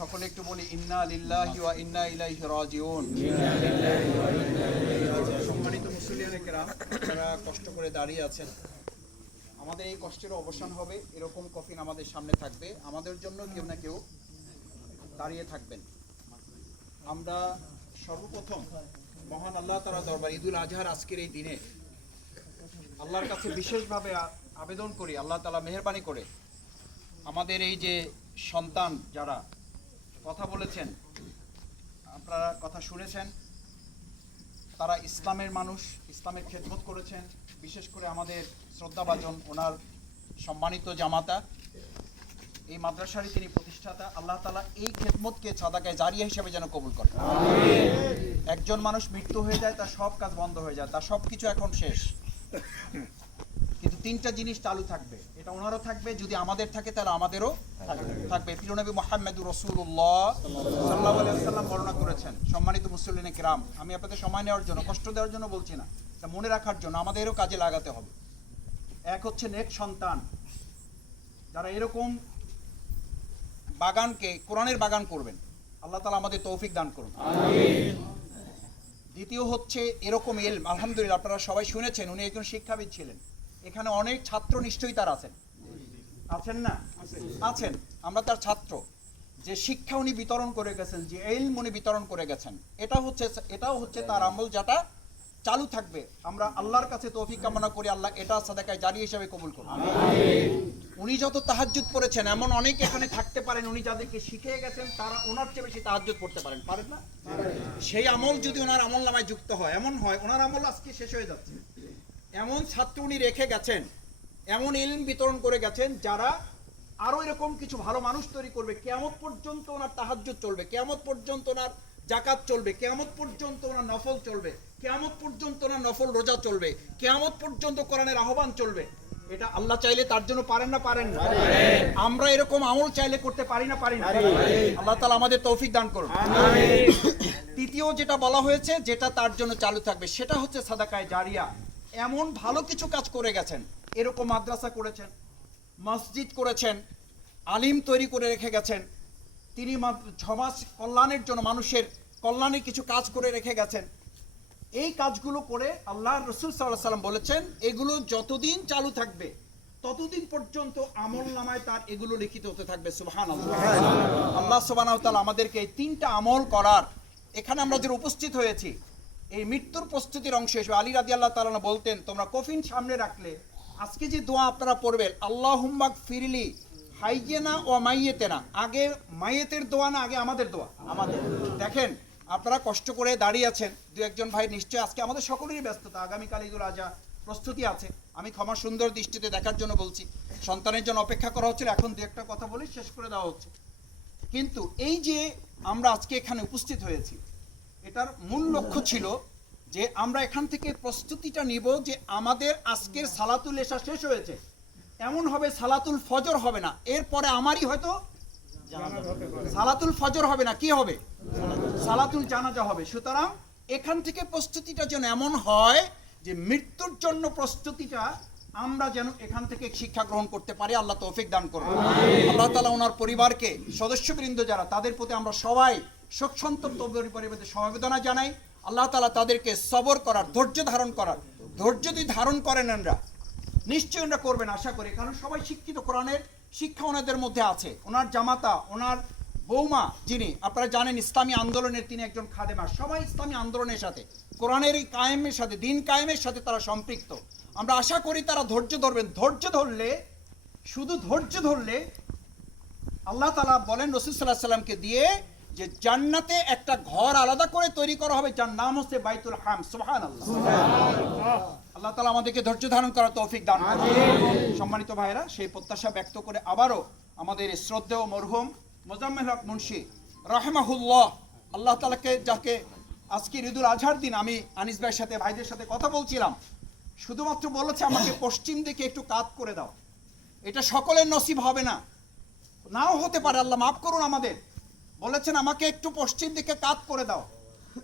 সকলে একটু বলি ইন্না লিল্লাহি ওয়া ইন্না ইলাইহি রাজিউন। সম্মানিত মুসলিয়ানে কেরাম, যারা কষ্ট করে দাঁড়িয়ে আছেন, আমাদের এই কষ্টের অবসান হবে, এরকম কফিন আমাদের সামনে থাকবে, আমাদের জন্য কেউ না কেউ দাঁড়িয়ে থাকবেন। আমরা সর্বপ্রথম মহান আল্লাহ তাআলার দরবার ঈদুল আজহার আজকের এই দিনে আল্লাহর কাছে বিশেষভাবে আবেদন করি, আল্লাহ তাআলা মেহেরবানি করে আমাদের এই যে সন্তান যারা কথা বলেছেন, আপনারা কথা শুনেছেন, তারা ইসলামের মানুষ, ইসলামের খেদমত করেছেন। বিশেষ করে আমাদের শ্রদ্ধাভাজন ওনার সম্মানিত জামাতা, এই মাদ্রাসারই তিনি প্রতিষ্ঠাতা। আল্লাহ তাআলা এই খেদমতকে সাদাকায়ে জারিয়া হিসেবে যেন কবুল করেন। একজন মানুষ মৃত্যু হয়ে যায়, তার সব কাজ বন্ধ হয়ে যায়, তার সব কিছু এখন শেষ, কিন্তু তিনটা জিনিস চালু থাকবে। এটা ওনারও থাকবে, যদি আমাদের থাকে তাহলে আমাদেরও থাকবে। প্রিয় নবী মুহাম্মদুর রাসূলুল্লাহ সাল্লাল্লাহু আলাইহি ওয়াসাল্লাম বর্ণনা করেছেন। সম্মানিত মুসলিমিনে কিরাম, আমি আপনাদের সময় নেওয়ার জন্য, কষ্ট দেওয়ার জন্য বলছি না, এটা মনে রাখার জন্য আমাদেরও কাজে লাগাতে হবে। এক হচ্ছে নেক সন্তান, যারা এরকম বাগানকে কোরআনের বাগান করবেন, আল্লাহ তাআলা আমাদের তৌফিক দান করুন। দ্বিতীয় হচ্ছে এরকম ইলম, আলহামদুলিল্লাহ আপনারা সবাই শুনেছেন উনি একজন শিক্ষাবিদ ছিলেন। এখানে অনেক ছাত্র নিশ্চয়ই তার আছেন, আছেন না? আছেন, আমরা তার ছাত্র। যে শিক্ষা উনি বিতরণ করে গেছেন, যে ইলম উনি বিতরণ করে গেছেন, এটাও হচ্ছে তার আমল, যেটা চালু থাকবে। আমরা আল্লাহর কাছে তৌফিক কামনা করি, আল্লাহ এটা সাদাকায়ে জারিয়া হিসেবে কবুল করুন। উনি যত তাহাজ্জুদ পড়েছেন, এমন অনেক এখানে থাকতে পারেন উনি যাদেরকে শিখিয়ে গেছেন, তারা ওনার চেয়ে বেশি তাহাজ্জুদ পড়তে পারেন না? সেই আমল যদি ওনার আমল নামায় যুক্ত হয়, এমন হয় ওনার আমল আজকে শেষ হয়ে যাচ্ছে। এমন ছাত্র উনি রেখে গেছেন, এমন ইলম বিতরণ করে গেছেন, যারা আরো এরকম কিছু ভালো মানুষ তৈরি করবে। কিয়ামত পর্যন্ত ওনার তাহাজ্জুদ চলবে, কিয়ামত পর্যন্ত ওনার যাকাত চলবে, কিয়ামত পর্যন্ত ওনার নফল চলবে, কিয়ামত পর্যন্ত ওনার নফল রোজা চলবে, কিয়ামত পর্যন্ত কোরআনের আহ্বান চলবে। এটা আল্লাহ চাইলে তার জন্য পারেন না? পারেন না? আমরা এরকম আমল চাইলে করতে পারি না? পারি না? আল্লাহ তাআলা আমাদের তৌফিক দান করুন। তৃতীয় যেটা বলা হয়েছে, যেটা তার জন্য চালু থাকবে, সেটা হচ্ছে সাদাকায়ে জারিয়া। এমন ভালো কিছু কাজ করে গেছেন, এরকম মাদ্রাসা করেছেন, মসজিদ করেছেন, আলিম তৈরি করে রেখে গেছেন, তিনি সমাজ কল্যাণের জন্য, মানুষের কল্যাণে কিছু কাজ করে রেখে গেছেন। এই কাজগুলো করে আল্লাহর রাসূল সাল্লাল্লাহু আলাইহি ওয়াসাল্লাম বলেছেন, এগুলো যতদিন চালু থাকবে ততদিন পর্যন্ত আমল নামায় তার এগুলো লিখিত হতে থাকবে। সুবহানাল্লাহ। আল্লাহ সুবহানাহু ওয়া তাআলা আমাদেরকে এই তিনটা আমল করার, এখানে আমরা যে উপস্থিত হয়েছি, এই মৃত্যুর প্রস্তুতির অংশ হিসেবে আলী রাদিয়াল্লাহু তাআলা বলতেন, তোমরা কফিন সামনে রাখলে আজকে যে দোয়া আপনারা পড়বেন, আল্লাহুম্মা গফিরলি হাইয়েনা ও মাইয়েতেনা, আগে মাইয়েতের দোয়া না, আগে আমাদের দোয়া। আমাদের দেখেন, আপনারা কষ্ট করে দাঁড়িয়ে আছেন, দু একজন ভাই নিশ্চয় আজকে আমাদের সকলেরই ব্যস্ততা, আগামীকাল ঈদুল আজহা প্রস্তুতি আছে। আমি ক্ষমা সুন্দর দৃষ্টিতে দেখার জন্য বলছি, সন্তানের জন্য অপেক্ষা করা হচ্ছিল, এখন দু একটা কথা বলে শেষ করে দেওয়া হচ্ছে। কিন্তু এই যে আমরা আজকে এখানে উপস্থিত হয়েছি, এটার মূল লক্ষ্য ছিল যে আমরা এখান থেকে প্রস্তুতিটা নিব, যে আমাদের আজকের সালাতুল এশা শেষ হয়েছে, এমন হবে সালাতুল ফজর হবে না, এরপরে আমারই হয়তো সালাতুল ফজর হবে না, কি হবে? সালাতুল জানাজা হবে। সুতরাং এখান থেকে প্রস্তুতিটা যেন এমন হয় যে মৃত্যুর জন্য প্রস্তুতিটা আমরা যেন এখান থেকে শিক্ষা গ্রহণ করতে পারি। আল্লাহ তৌফিক দান করুন। আল্লাহ তাআলা ওনার পরিবারকে, সদস্যবৃন্দ যারা, তাদের প্রতি আমরা সবাই শোক সন্তপ্ত পরিবারের সমবেদনা জানাই। আল্লাহ তাআলা তাদেরকে সবর করার, ধৈর্য ধারণ করার, ধৈর্য যদি ধারণ করেন আমরা, নিশ্চয়ই ওনারা করবেন আশা করি, কারণ সবাই শিক্ষিত, কোরআনের শিক্ষা ওনাদের মধ্যে আছে। ওনার জামাতা, ওনার বৌমা, যিনি আপনারা জানেন ইসলামী আন্দোলনের, তিনি একজন খাদেমা। সবাই ইসলামী আন্দোলনের সাথে, কোরআনের কায়েমের সাথে, দিন কায়েমের সাথে তারা সম্পৃক্ত। আমরা আশা করি তারা ধৈর্য ধরবেন। ধৈর্য ধরলে, শুধু ধৈর্য ধরলে, আল্লাহ তাআলা বলেন রাসূল সাল্লাল্লাহু আলাইহি ওয়াসাল্লামকে দিয়ে, যে জান্নাতে একটা ঘর আলাদা করে তৈরি করা হবে, যার নাম হচ্ছে বাইতুল হাম। সুবহানাল্লাহ। আল্লাহ তাআলা আমাদেরকে ধৈর্য ধারণ করার তৌফিক দান করুন। সম্মানিত ভাইরা, সেই প্রত্যাশা ব্যক্ত করে আবারও আমাদের শ্রদ্ধেয় মরহুম মোজাম্মেল হক মুন্সি রাহিমাহুল্লাহ, আল্লাহ তাআলাকে, যাকে আজকের ঈদুল আজহার দিন আমি আনিস ভাইয়ের সাথে, ভাইদের সাথে কথা বলছিলাম, শুধুমাত্র বলেছে আমাকে পশ্চিম দিকে একটু কাত করে দাও। এটা সকলের নসিব হবে না, নাও হতে পারে, আল্লাহ মাফ করুন আমাদের। বলেছেন আমাকে একটু পশ্চিম দিকে কাত করে দাও।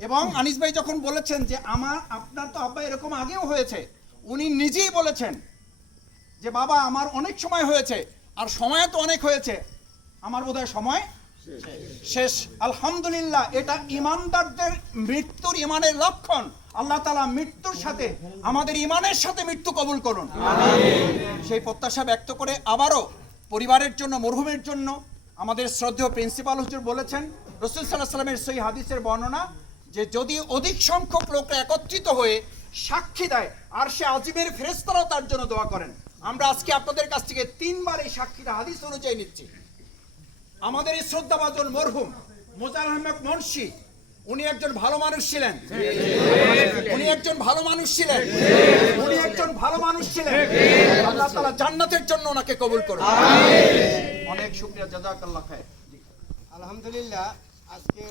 এবং আনিস ভাই যখন বলেছেন যে আপনার তো আব্বা এরকম আগেও হয়েছে, উনি নিজেই বলেছেন যে বাবা আমার অনেক সময় হয়েছে, আর সময় তো অনেক হয়েছে, আমার বোধহয় সময় শেষ। আলহামদুলিল্লাহ, এটা ইমানদারদের মৃত্যুর ইমানের লক্ষণ। আল্লাহ তাআলা মৃত্যুর সাথে আমাদের ইমানের সাথে মৃত্যু কবুল করুন, সেই প্রত্যাশা ব্যক্ত করে আবারও পরিবারের জন্য, মরহুমের জন্য আমাদের শ্রদ্ধেয় প্রিন্সিপাল হুজুর বলেছেন, রাসূল সাল্লাল্লাহু আলাইহি ওয়াসাল্লামের সেই হাদিসের বর্ণনা যে যদি অধিক সংখ্যক লোকরা একত্রিত হয়ে সাক্ষী দেয় আর সে আজিমের ফেরেশতারাও তার জন্য দোয়া করেন। আমরা আজকে আপনাদের কাছ থেকে 3 বার এই সাক্ষীটা হাদিস অনুযায়ী নিচ্ছি। আমাদের এই শ্রদ্ধাভাজন মরহুম মোজার আহমেদ মুন্সি, উনি একজন ভালো মানুষ ছিলেন, উনি একজন ভালো মানুষ ছিলেন, উনি একজন ভালো মানুষ ছিলেন। আল্লাহ তাআলা জান্নাতের জন্য ওনাকে কবুল করুন। অনেক শুকরিয়া, জাযাকাল্লাহ খায়র। আলহামদুলিল্লাহ। আজকে